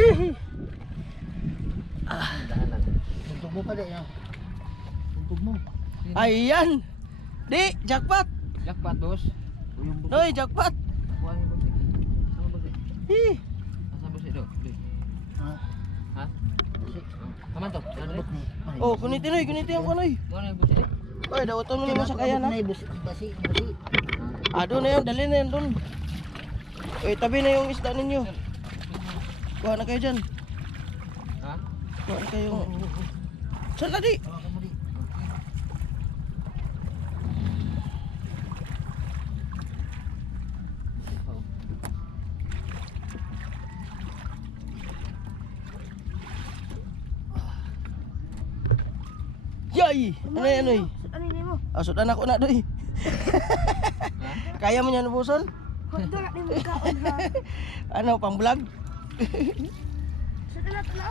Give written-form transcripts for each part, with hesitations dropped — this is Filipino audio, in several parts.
Hihi. Tuntog mo pa di ya. Tuntog mo. Ayan. Di, jackpot. Jackpot, boss. Noy, jackpot. Kuha niyo, boss. Sama, boss. Hi. Asa, boss, do? Ha? Ha? Kaman to? Ano rin? Oh, kunitin Noy, kunitin ang kunoy. Kuha na yung boss, Oy, daoton mo naman sa kaya na. Basi. Doon na yan, dali na yan doon. Eh, tabi na yung isda ninyo. Kuha na kayo dyan. Ha? Kuha na kayo. Saan na di? Yay! Ano yan, Noy? Ano ini mo? Sudan ako na, Doy. Kaya mo niya nabuson? Huwag na ni mo kaon ha. Ano, pang vlog? Sa tala-tala.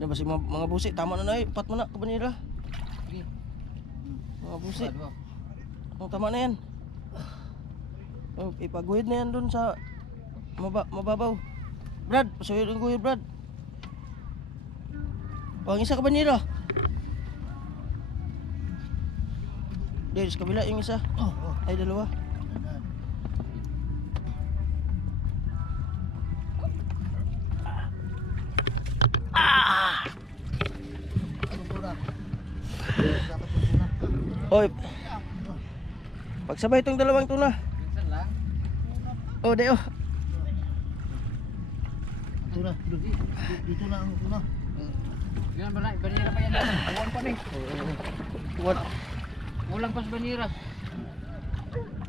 Yan ba si mga busi? Tama na, Noy. Upat mo na, kabanira. Sige. Mga busi. Dua. Oh, tama na yan. Oh, ipaguhid na yan dun sa mababaw. Brad, pasuyo yung guhid, Brad. Oh, ang isa ka ba nila? Dito sa kabila yung isa. Ay, dalawa. Oy. Pagsabay itong dalawang tuna. Minsan lang. Oh, deo. Tuna, dito na ang tuna. Yan ba na? Banira pa yan. Awan pa ni. What? Ulang pas banira.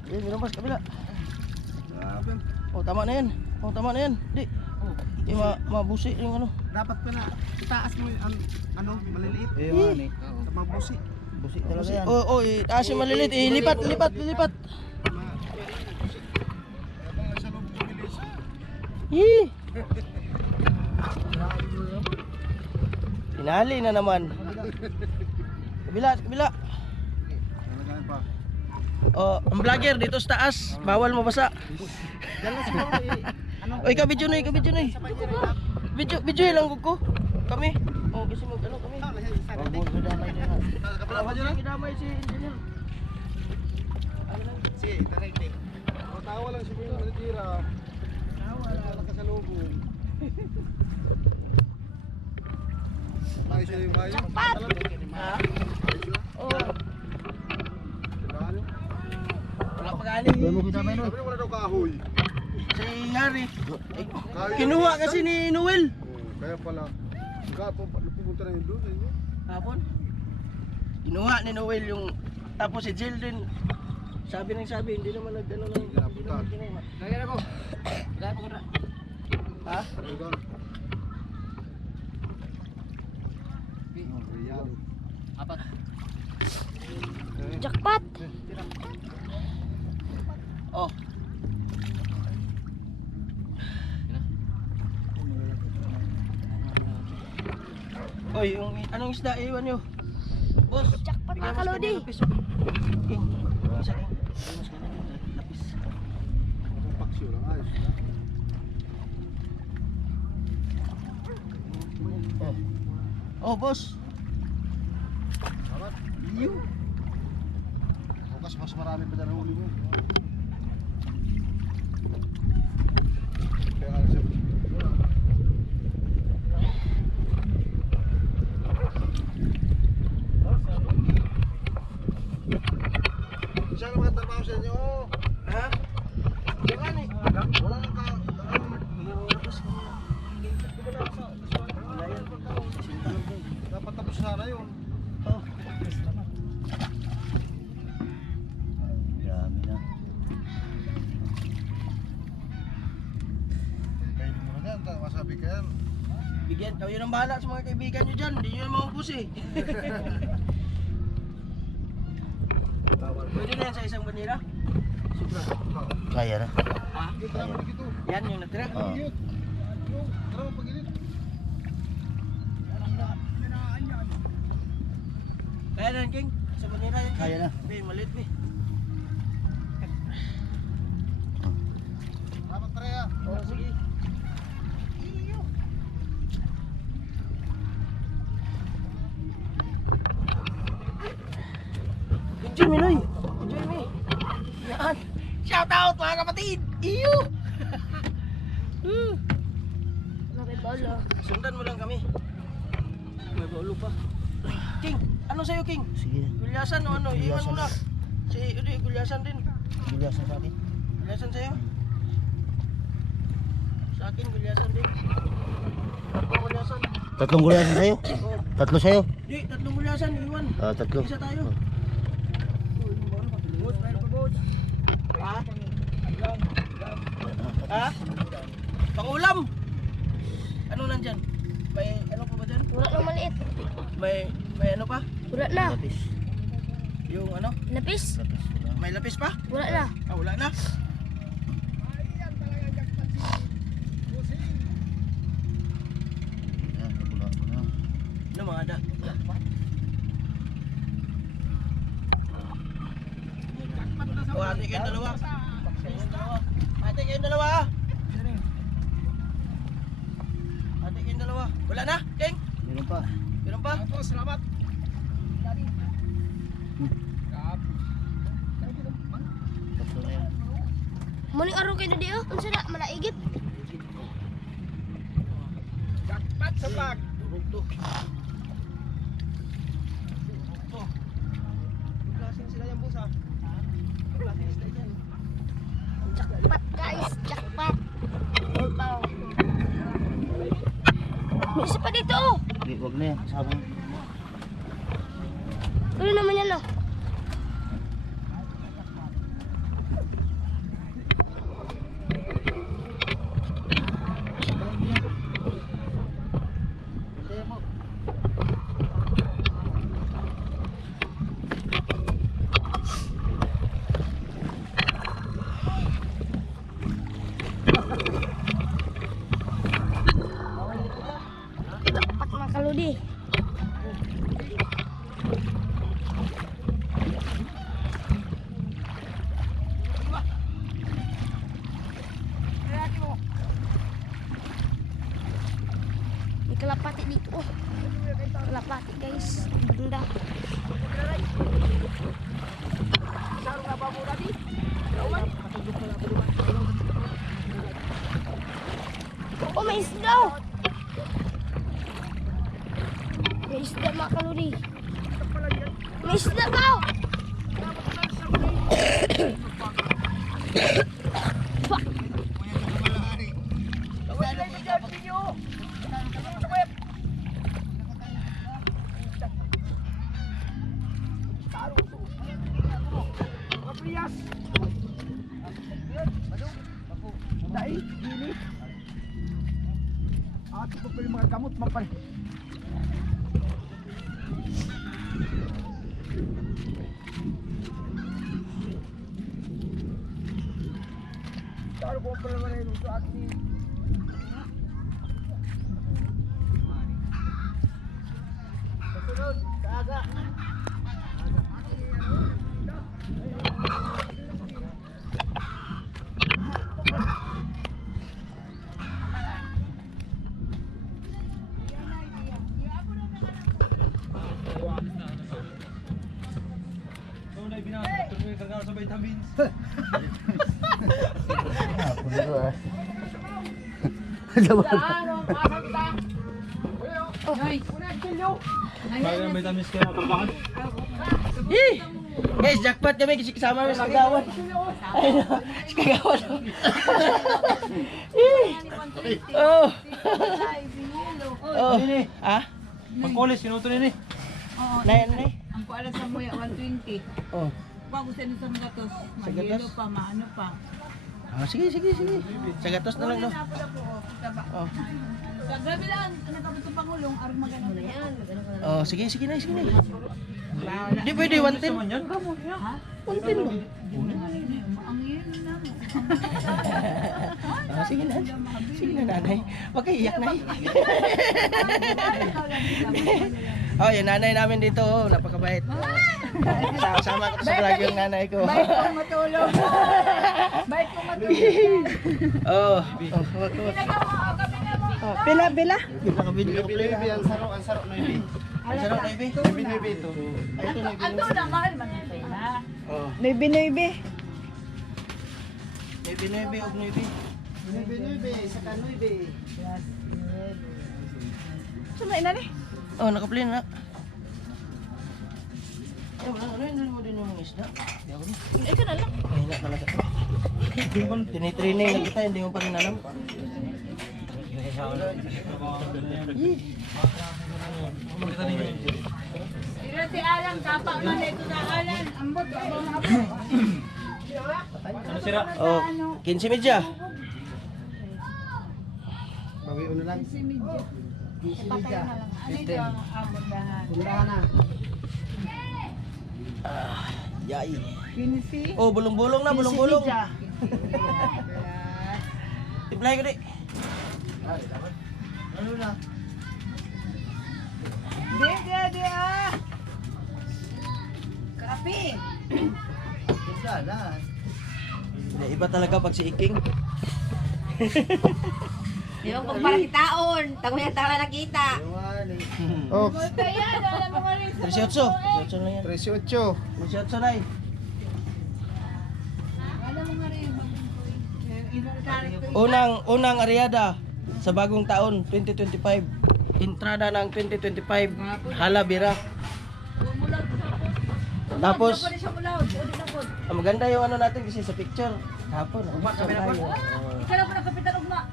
Eh, meron pa sa kabila. Oh, tama na yan. Oh, tama na yan. Di. Di mabusi yung ano. Dapat pa na itaas mo yung ano, maliliit. Eh, Oo. Mabusi. Busi talaga yan. oh, taas yung malilit. Eh, lipat. Yee! Tinali na naman. Kabila. Nalagayan pa. Oh, ang vlogger dito sa taas. Bawal mabasa. Oy, ka-video na. Video lang ko. Kami. Oh, kasi ano kami. Kidamay si engineer. Sige, tarik din. Tawa lang si Bino Manitira. Tawa lang kasalubong. Tayo siya yung bayo. Jackpot! Ha? Oh, Ano? wala pa galing. Dami mo kita may no. Sabi niya wala daw kahoy. Si Yari. Kinuha kasi ni Noel. Kaya pala. Pupunta na yun doon. Hapon. Kinuha ni Noel yung tapos si Jill din. Sabi hindi naman nagdano lang. Hindi naman kinuha. Lagyan ako. Lagyan ko na. Ha? Apat. Jackpot! Oh. Oy, yung anong isda iwan nyo? Boss, Jackpot bigyan na mo sa kalodi. kanya lapis. King, isa king. Bigyan mo sa kanya lapis. Ang paksyo lang. Ayos na. Oh, boss. Salamat. Iyo. Bukas mas marami pa dyan ang huli mo. Kaya alam siya. Siya ang mga trabaho sa inyo. Ha? Yan eh. Wala nang ka... Dapat tapos sana yun. Oh. Dami na. Kainin mo na dyan. Masabi ka yan. Bigyan, kayo nang bahala sa mga kaibigan nyo dyan. Hindi nyo na maubos eh. Pwede na yan sa isang banira? Sobra. Kaya na. Ha? Yan yung natira. Oh. Tara mo pag-init. Kaya na yan, King. Sa banira yan. Kaya na. Be, maliit be. me, Loy. Enjoy me. Yan. Shout out mga kapatid. Iyo. Bakit bolo? Sundan mo lang kami. May baulo pa. King, ano sa'yo, King? Sige. Gulyasan o ano? Iwan mo na. Si Udi, gulyasan din. Gulyasan sa akin. Gulyasan sa'yo. Sa akin, gulyasan din. Tatlo gulyasan. Tatlong gulyasan sa'yo? Oh. Tatlo sa'yo? Di, tatlong gulyasan. Iwan. Tatlo. Isa tayo. Ha? Ha? Pangulam! Ano nandyan? May ano pa ba dyan? Wala lang maliit. May ano pa? Wala na. Lapis. Yung ano? Lapis? May lapis pa? Wala na. Ah, wala na. Yan, nagulaan ko na. Ano mga ada? Oh, ate kayong dalawa. Ate kayong dalawa. Ate kayong dalawa. Wala na, King? Meron pa. Meron pa? Salamat. Tatlo na yan. Muning araw kayo na di oh. Unsa na malaigit? Jackpot sa bag. Durog to. Klaseng sila yung busa. Klaseng sila yan. Jackpot guys, jackpot. Wow. May isa pa dito oh. Hindi, wag na yan. Sabi. Ano naman yan oh. Jackpot mga kaludi. May kalapati dito oh. Kalapati guys. Ganda. Oh, may isda oh. May isda mga kaludi. May isda ba oh? Fuck. Ate ko pala mga gamot mapal. Taro ko pala mga ito sa atin. Kasunod, kaga. Guys, jackpot kami kasi kasama kami sa kagawan. Ayun, sa kagawan. Oh. Oh. Ha? Pagkulis, sinuto nini. Oo. Nay. Ang kuala sa muya 120. Oh. Pag gusto nito sa gatos, Sa magilo gatos? pa, maano pa. Ah, sige. Sa gatos na lang, no? Oh. Sa grabe lang, nakabot sa Pangulong, aron magano na yan. Oh, sige na. Di pwede 110. Ha? 110 mo. Ang yun na mo. Ah, sige na nanay. Huwag kayo iyak na. Oh, yung nanay namin dito, oh, napakabait. Sama ko sa vlog yung nanay ko. Bait kong matulog. Bait kong matulog. Oh. Pinagawa kami na mo. Oh, pila. Pinakabili ko pila. Ang sarok na ibi. Ang sarap na ibi. Ibi ito. Ato na, mahal man yung pera. Oh. 9-9. May binebe og nuebe. Nuebe, saka nuebe. Sumay na ni. Oh, nakaplin na. Ano yun mo din yung mga isda? Di ako din. Ikaw na lang. Mahina talaga. Tinitraining na kita, hindi mo pa rin alam. Pero si Alan, kapak man ito na Alan. Ambot, abang abot. Oh, 15 medya. Bawion na lang. Si Midya. Silidya. Ano ito ang amodahan? Pundahan na. Yay. Kinisi. Oh, bulong-bulong na, bulong-bulong. Tiplay ko di. Ano na? Di Karapi. Punda na. Iba talaga pag si Iking. Di ba kung para kitaon, tago niya tama nakita. Oh, Kaya, alam mo nga rin. 38. 38 lang yan. 38. 38 na eh. Alam mo nga rin. Unang ariada sa bagong taon 2025. Entrada ng 2025. Halabira. Tapos ang maganda yung ano natin kasi sa picture. Hapon, picture tayo. Ikaw lang po ng kapitan ugma.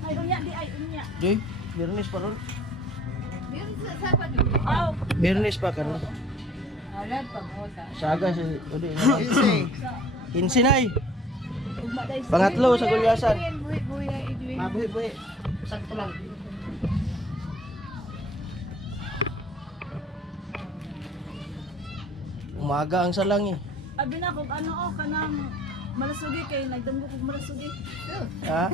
Ay, unya, di ay, unya. Joy, Bernis pa ron. Yun sa pa doon. Aw. Bernis pa karon. Alam, pag-osa. Saga si Udi. 15. 15 na eh. Ugma dahil sa- Pangatlo sa Gulyasan. Buhi, Edwin. Mabuhi-buhi. Sakto lang. Umaga ang salang eh. Abi na kung ano o kanang malasugi kay nagdamgo kog malasugi. Ha?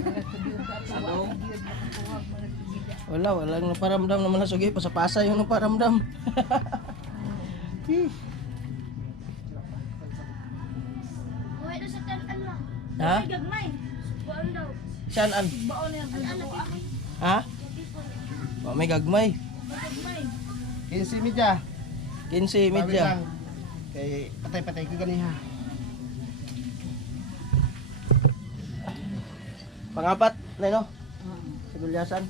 Walang naparamdam na malasugi. Pasapasa yung naparamdam. Buhay na sa tanan lang. Ha? Ay gagmay. Buwan daw. Saan an? Baon na ang ko. Ha? Oh, may gagmay. Gagmay. 15 medya. 15 medya. Kay patay-patay ko ganiha. Pangapat na no? Sa Gulyasan.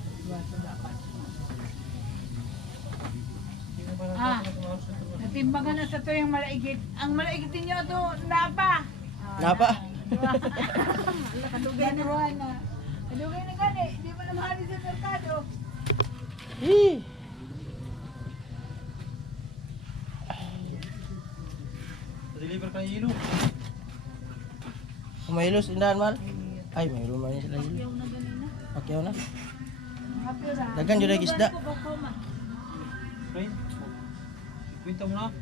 Ah. Natimbangan na sa to yung malaigit. Ang malaigit niyo to napa. Napa? Ala kadugay na ruan na. Kadugay na gani, di mo na mahali sa merkado. Eh. Deliver ka ng hilo. May hilos tindahan mal? Ay, mayroon man sila hilos. Yung na ganina. Pakyaw na. Happy ra. Daghan jud ang isda. Right? Kwenta mo na.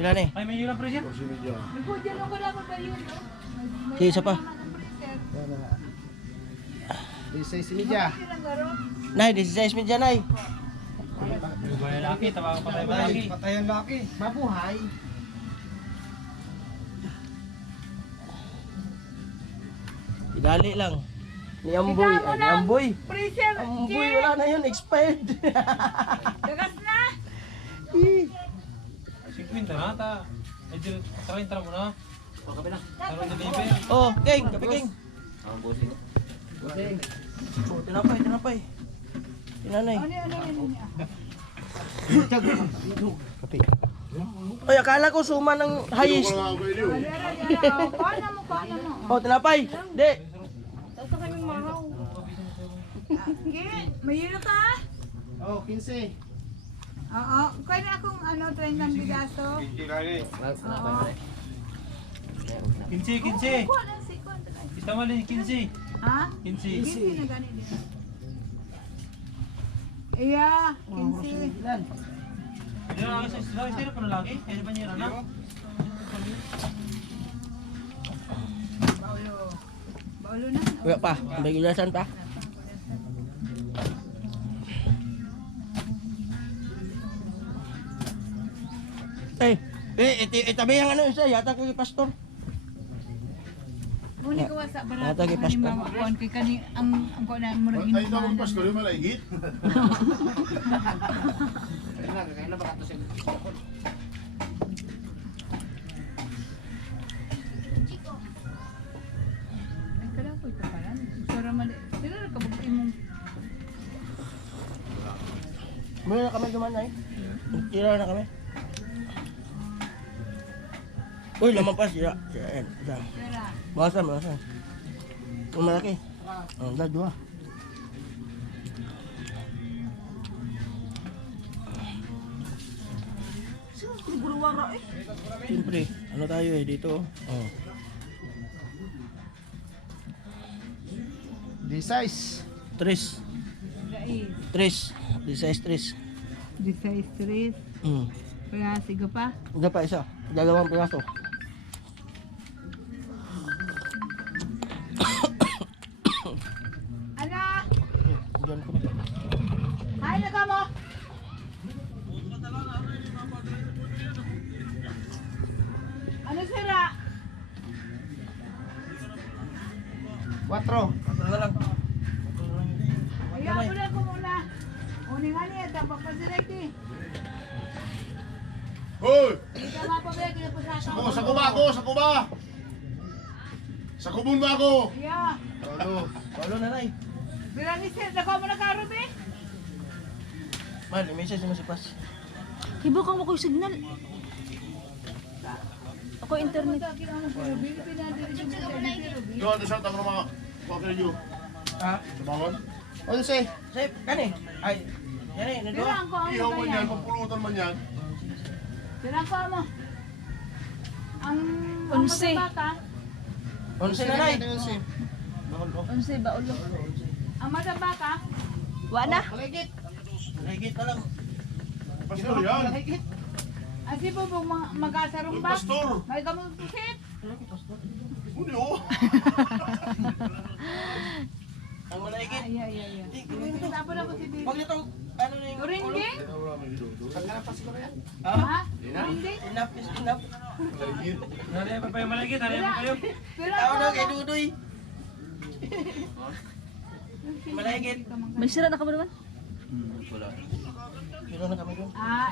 Pila ni? Ay, may hilo pre siya. Nagkudyan ako lang ba yun, no? Si isa pa. 16 medya. Nay, 16 medya nay. Bayan laki, tawag patay ba laki? Patayan laki. Mabuhay. Idali lang. Ni Amboy. Ay, ni Amboy. Freezer! Amboy, wala na yun. Expired. Gagas na! 50 na ta. Ay, 30 mo na. Taro deliver. Oh, King. Kapi King. Busing. Oh, tinapay, tinapay. Tinanay. Kapi. Ay, akala ko suma ng highest. Paano mo? Oh, tinapay. Di. Ito kami mahaw. Mayroon ka? Oh, 15. Oo. Kaya na akong ano, 30 bigaso. Oo. 15. Kuha na si Kuha. Isa mali, 15. Ha? 15. Hindi na ganit din. Iya, 15. Yan ang isa sila pa na lagi. Kaya ba niya na? Baulo na. Wala pa. May gulasan pa. Itabi ang ano isa. Yata ko kay pastor. Muni ko sa barat. Yata kay pastor. Kuan kay kani ang ko na mo rin inuman. Para mali. Sino na kabukti mo? Muna na kami duman ay. Tira na kami. Uy, lamang pa sira. Sira yan. Isa. Tara. Bawasan, bawasan. Yung malaki. Dad, dua. Siyempre, ano tayo eh dito. Oh. This size. Tres. Guys. Tres. Di size tres. Di size 3. Kaya sige pa. Udah pa isa. Dalawang piraso. Ana! Diyan ko na. Hay na ka mo! Ano sira? 4. Patro na lang. Ayaw ko na ko muna. Uning nga niya, tampak pa si Ricky. Hoy! Hindi ka mapabaya, kinapasasa Ako, sa kuba ako, sa kuba! Sa kubon ba ako? Yeah. Paulo na nay. Bilang isip, nakuha mo na karo, be? Mal, i-message mo si Pas. Hibukang mo ko yung signal. Ako internet. Yo, ito siya, tanong mga pakil nyo. Ha? Sa bangon? Ano say? Sip, kani. Ay. Yan eh, nandun. Bilang ko ang Ihaw man kaya. yan, pampulutan man yan. Bilang ko mo. Ang Unsi. bata, Onse na nay. Unsi ba ulo? ang bata, Wa na. Legit na lang. Pastor yan. ang si Bubong mag-asarong Uy, ba? pastor! May gamang pusit. Huli oh! Ang malaigit. Ay. Tapos ako si Bibi. Wag na to. Ano na yung Kurinding? Ha? Ha? Kurinding? Enough is enough. Pero Tao na ako, kay Dudoy. Malaigit. May sira na ka ba naman? Wala. Pero na kami doon. ah,